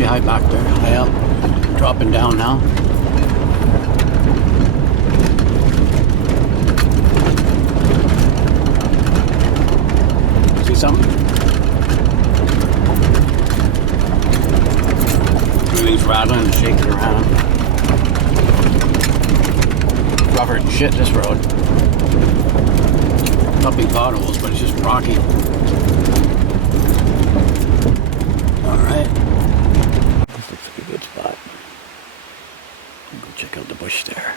Pretty high back there, high up. Dropping down now. See something? Everything's rattling and shaking around. Rougher than shit, this road. Nothing potholes, but it's just rocky. Alright. This looks like a good spot. Go check out the bush there.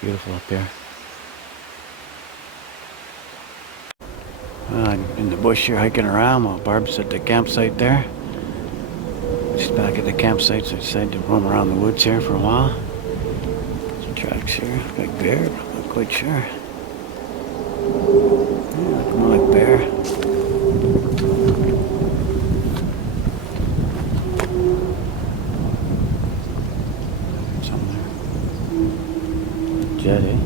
Beautiful up there. In the bush here hiking around while Barb's at the campsite there. She's back at the campsite, so I decided to roam around the woods here for a while. Some tracks here. Like bear, but not quite sure. Yeah, look more like bear. Somewhere. Jetty.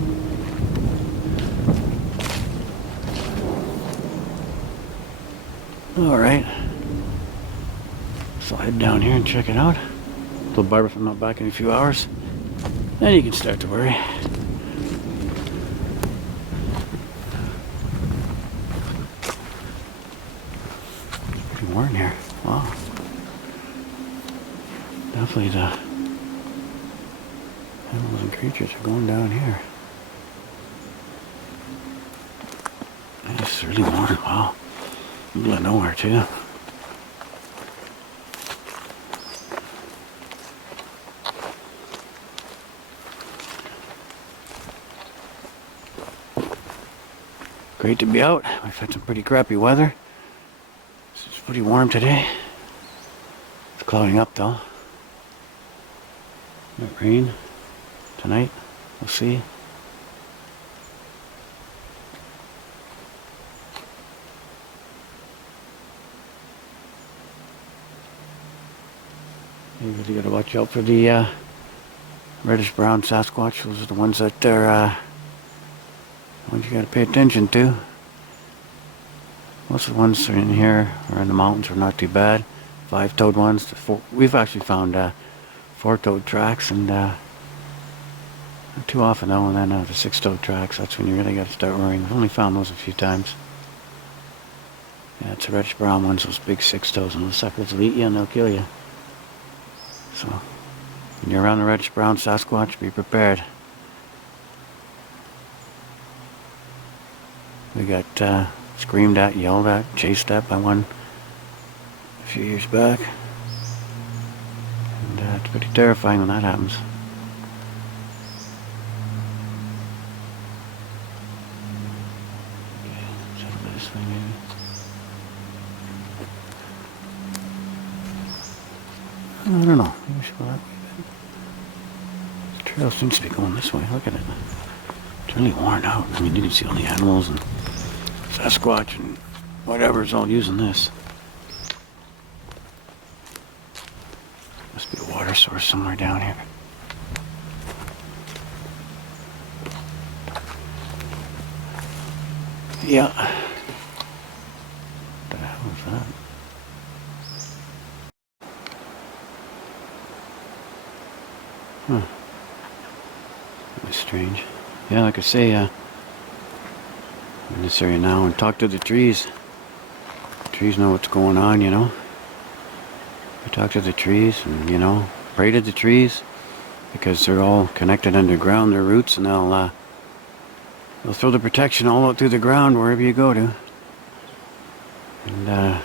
Alright. So I'll head down here and check it out. Tell Barbara if I'm not back in a few hours. Then you can start to worry. It's pretty warm here. Wow. Definitely the animals and creatures are going down here. It's really warm. Wow. Middle of nowhere too. Great to be out. We've had some pretty crappy weather. It's pretty warm today. It's clouding up though. Might rain tonight. We'll see. You really got to watch out for the reddish brown Sasquatch. Those are the ones that are ones you got to pay attention to. Most of the ones that are in here or in the mountains are not too bad. 5-toed ones. We've actually found 4-toed tracks, and not too often though. And then the 6-toed tracks. That's when you really got to start worrying. I've only found those a few times. Yeah, it's the reddish brown ones. Those big 6-toes, and those suckers will eat you and they'll kill you. So, when you're around the reddish brown Sasquatch, be prepared. We got screamed at, yelled at, chased at by one a few years back. And it's pretty terrifying when that happens. Okay, settle this thing maybe. I don't know. Maybe we should go that way then. The trail seems to be going this way. Look at it. It's really worn out. I mean, you can see all the animals and Sasquatch and whatever is all using this. Must be a water source somewhere down here. Yeah. What the hell is that? Huh. That was strange. Yeah, like I say, I'm in this area now and talk to the trees. The trees know what's going on, you know. I talk to the trees and, you know, pray to the trees because they're all connected underground, their roots, and they'll throw the protection all out through the ground wherever you go to. And it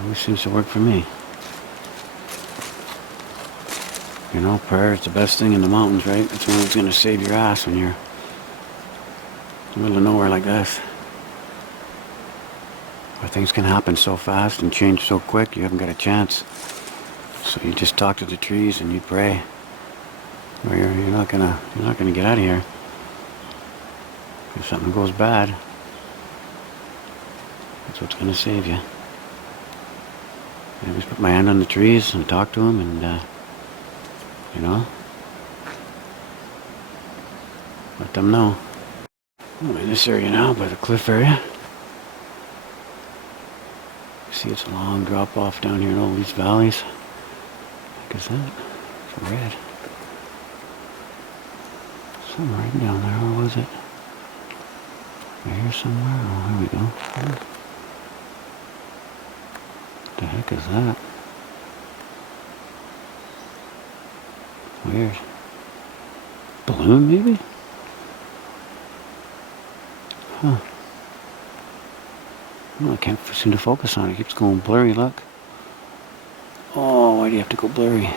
always seems to work for me. You know, prayer is the best thing in the mountains, right? That's one that's going to save your ass when you're in the middle of nowhere like this. Where things can happen so fast and change so quick, you haven't got a chance. So you just talk to the trees and you pray. Or you're not gonna get out of here. If something goes bad, that's what's gonna save you. I just put my hand on the trees and talk to them, and you know, let them know. I'm in this area now by the cliff area. See, it's a long drop off down here in all these valleys. What is that? It's red. Somewhere right down there, where was it? Right here somewhere? Oh, there we go. What the heck is that? Weird. Balloon, maybe? Huh. Well, I can't seem to focus on it. It keeps going blurry, look. Oh, why do you have to go blurry?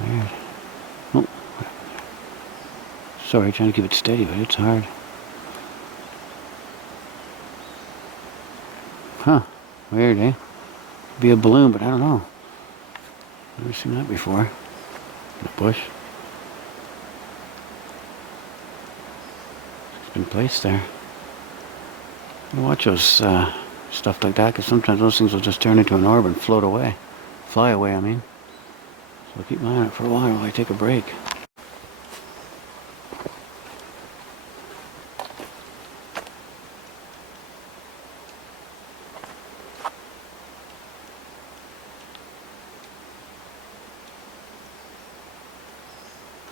Weird. Oh. Sorry, trying to keep it steady, but it's hard. Huh. Weird, eh? Could be a balloon, but I don't know. Never seen that before. In a bush. It's been placed there. You watch those stuff like that, because sometimes those things will just turn into an orb and float away. Fly away, I mean. So I'll keep my eye on it for a while I take a break.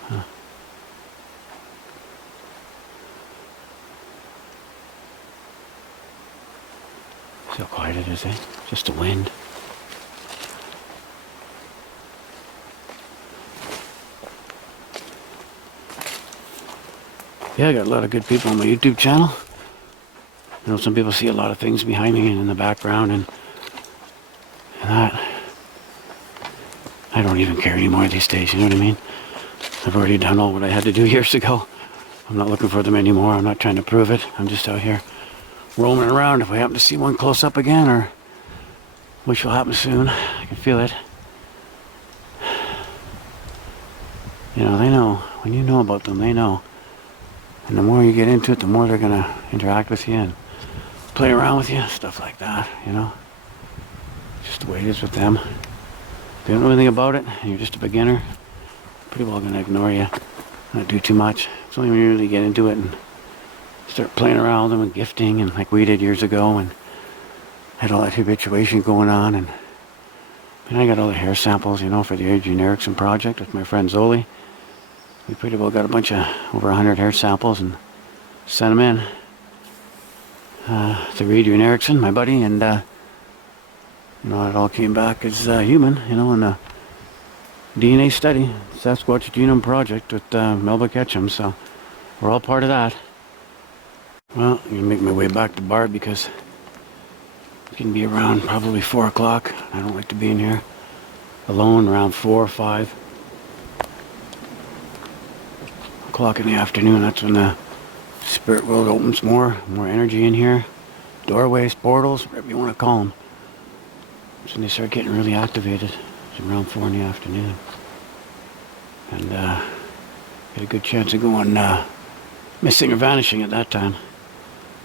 Huh. See how quiet it is, eh? Just the wind. Yeah, I got a lot of good people on my YouTube channel. I know some people see a lot of things behind me and in the background and that. I don't even care anymore these days, you know what I mean? I've already done all what I had to do years ago. I'm not looking for them anymore. I'm not trying to prove it. I'm just out here roaming around. If I happen to see one close up again, or which will happen soon, I can feel it. You know, they know. When you know about them, they know. And the more you get into it, the more they're going to interact with you and play around with you, stuff like that, you know. Just the way it is with them. If you don't know anything about it, and you're just a beginner, pretty well going to ignore you, not do too much. It's only when you really get into it and start playing around with them and gifting, and like we did years ago, and had all that habituation going on. And I got all the hair samples, you know, for the Adrian Erickson project with my friend Zoli. We pretty well got a bunch of over 100 hair samples and sent them in to Adrian Erickson, my buddy, and you know, it all came back as human, you know, in a DNA study, Sasquatch Genome Project with Melba Ketchum. So we're all part of that. Well, I'm gonna make my way back to Barb because it's gonna be around probably 4 o'clock. I don't like to be in here alone around 4 or 5 o'clock in the afternoon. That's when the spirit world opens more energy in here. Doorways, portals, whatever you want to call them. That's when they start getting really activated. It's around 4 in the afternoon. And get a good chance of going missing or vanishing at that time.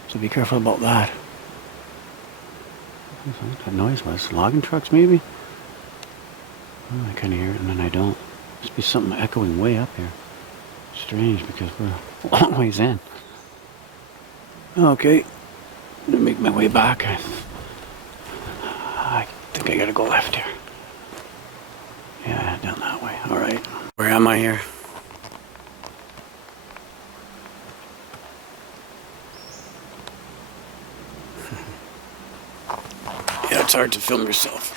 So be careful about that. What that noise was? Logging trucks, maybe? Oh, I kind of hear it and then I don't. Must be something echoing way up here. Strange, because we're a long ways in. Okay, I'm gonna make my way back. I think I gotta go left here. Yeah, down that way. All right. Where am I here? Yeah, it's hard to film yourself.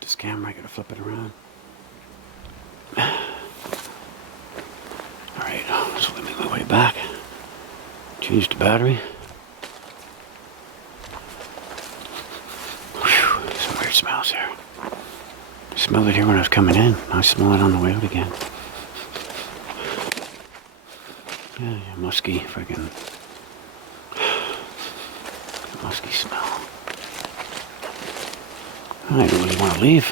This camera, I gotta flip it around. Alright, so let me make my way back. Change the battery. Whew, some weird smells here. I smelled it here when I was coming in. Now I smell it on the way out again. Yeah, musky, friggin' musky smell. I don't really want to leave.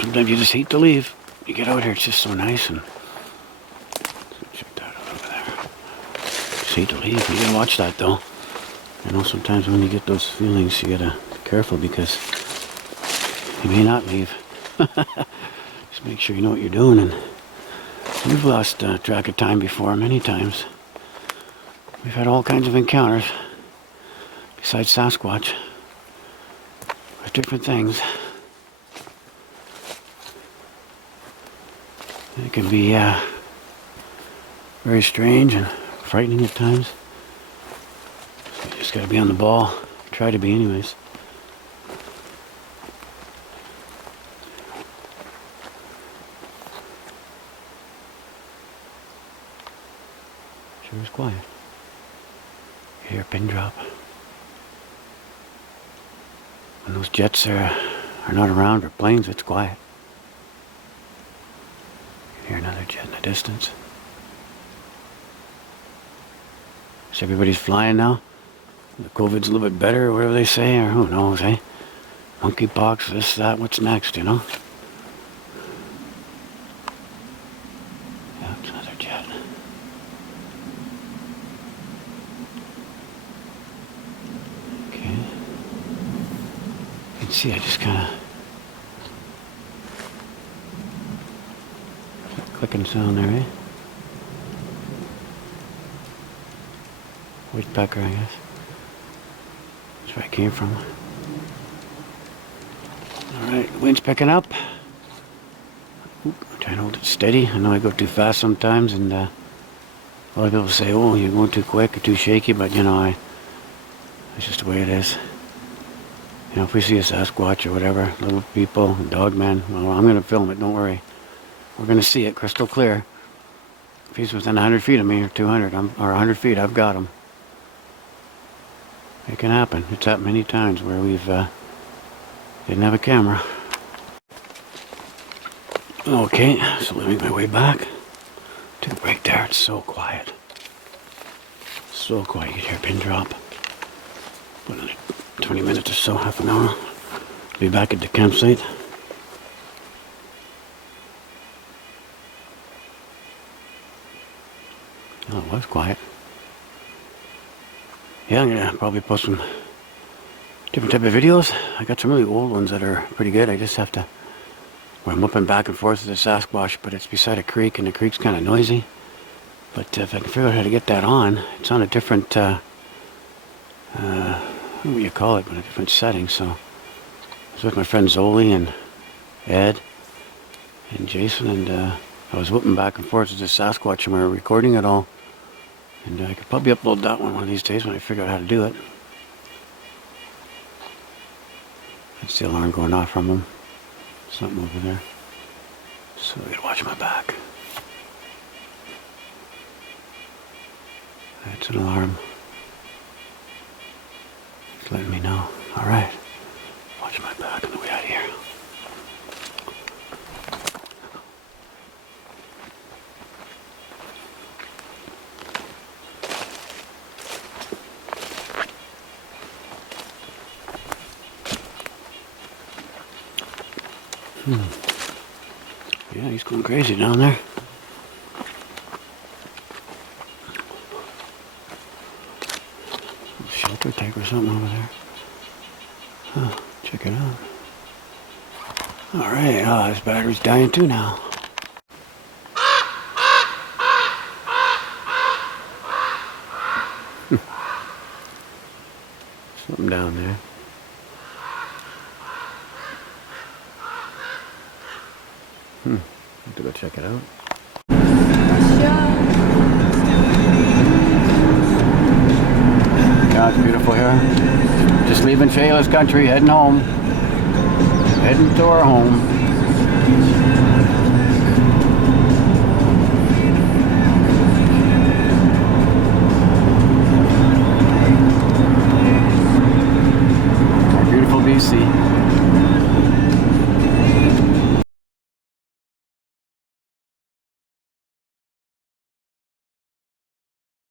Sometimes you just hate to leave. You get out here, it's just so nice. And check that out over there. Just hate to leave. You gotta watch that though. You know, sometimes when you get those feelings, you gotta be careful because you may not leave. Just make sure you know what you're doing and We've lost track of time before, many times. We've had all kinds of encounters, besides Sasquatch, with different things. It can be very strange and frightening at times. So you just gotta be on the ball. Try to be anyways. Sure is quiet. You hear a pin drop. When those jets are not around, or planes, it's quiet. You hear another jet in the distance. So everybody's flying now. The COVID's a little bit better, or whatever they say, or who knows, eh? Monkeypox, this, that, what's next, you know? Yeah, it's another jet. Okay. You can see I just kind of clicking sound there, eh? Woodpecker, I guess. That's where I came from. Alright, wind's picking up. Oop, I'm trying to hold it steady. I know I go too fast sometimes, and a lot of people say, oh, you're going too quick or too shaky, but you know, it's just the way it is. You know, if we see a Sasquatch or whatever, little people, dog man, well, I'm going to film it, don't worry. We're going to see it crystal clear. If he's within 100 feet of me, or 200, or 100 feet, I've got him. It can happen. It's happened many times where we've didn't have a camera. Okay, so let me make my way back. Took a break there. It's so quiet. So quiet. You hear a pin drop. About another 20 minutes or so, half an hour. Be back at the campsite. Oh, it was quiet. Yeah, I'm gonna probably post some different type of videos. I got some really old ones that are pretty good. I just have to, where I'm up and back and forth with the Sasquatch, but it's beside a creek, and the creek's kind of noisy. But if I can figure out how to get that on, it's on a different, what do you call it, but a different setting. So I was with my friend Zoli and Ed and Jason, and I was whooping back and forth with the Sasquatch, and we were recording it all. And I could probably upload that one of these days when I figure out how to do it. That's the alarm going off from him. Something over there. So I gotta watch my back. That's an alarm. It's letting me know. Alright. Watch my back on the way out of here. Yeah, he's going crazy down there. Shelter tank or something over there. Huh, check it out. Alright, oh, this battery's dying too now. Something down there. Have to go check it out. Yeah, it's beautiful here. Just leaving Chehalis country, heading home. Heading to our home. Our beautiful BC.